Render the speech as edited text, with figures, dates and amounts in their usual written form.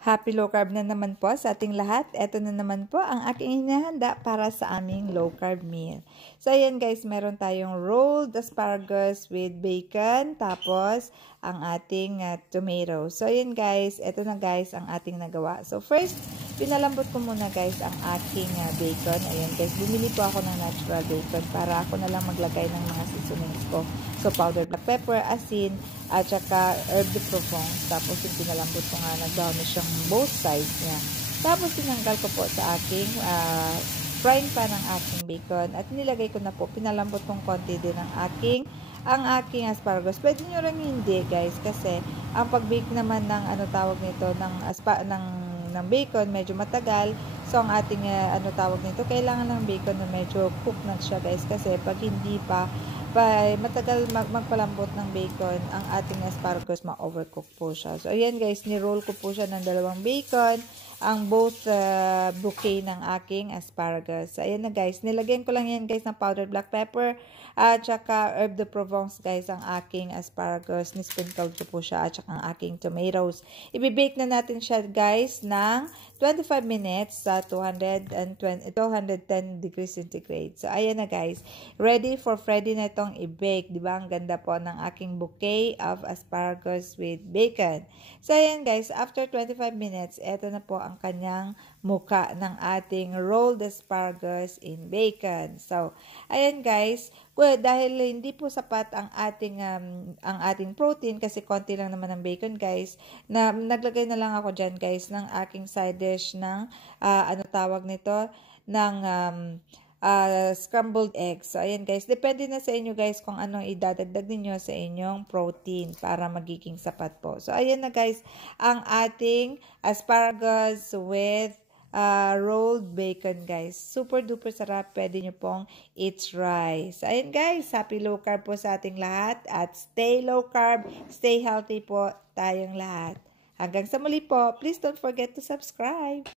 Happy low carb na naman po sa ating lahat. Ito na naman po ang aking inihanda para sa aming low carb meal. So ayan guys, meron tayong rolled asparagus with bacon, tapos ang ating tomato. So ayan guys, ito na guys ang ating nagawa. So first, pinalambot ko muna guys ang aking bacon. Ayan guys, bumili po ako ng natural bacon para ako na lang maglagay ng mga seasonings ko. So powdered black pepper, asin, at saka herb de Provence. Tapos yung pinalambot ko nga, nag-brownish siyang both sides niya. Tapos tinanggal ko po sa aking frying pan ng aking bacon. At nilagay ko na po, pinalambot kong konti din ang aking asparagus. Pwede nyo rin hindi guys, kasi ang pag-bake naman ng tawag nito, ng bacon, medyo matagal. So ang ating tawag nito, kailangan ng bacon na medyo cook na siya guys, kasi pag hindi pa matagal magpalambot ng bacon, ang ating asparagus ma-overcook po siya. So, ayan guys, ni-roll ko po siya ng dalawang bacon, ang both bouquet ng aking asparagus. So, ayan na guys, nilagyan ko lang yan guys ng powdered black pepper, at saka herb de Provence guys, ang aking asparagus, ni-sprinkle ko po siya, at saka ang aking tomatoes. Ibibake na natin siya guys ng 25 minutes sa 210 degrees centigrade. So, ayan na guys, ready na itong i-bake. Diba? Ang ganda po ng aking bouquet of asparagus with bacon. So, ayan guys, after 25 minutes, eto na po ang kanyang muka ng ating rolled asparagus in bacon. So, ayan guys, dahil hindi po sapat ang ating protein, kasi konti lang naman ang bacon guys, naglagay na lang ako dyan guys ng aking side dish ng tawag nito, ng scrambled eggs. So, ayan guys, depende na sa inyo guys kung anong idadagdag niyo sa inyong protein para magiging sapat po. So, ayan na guys, ang ating asparagus with rolled bacon guys. Super duper sarap. Pwede nyo pong i-try. So, ayan guys, happy low carb po sa ating lahat, at stay low carb, stay healthy po tayong lahat. Hanggang sa muli po, please don't forget to subscribe.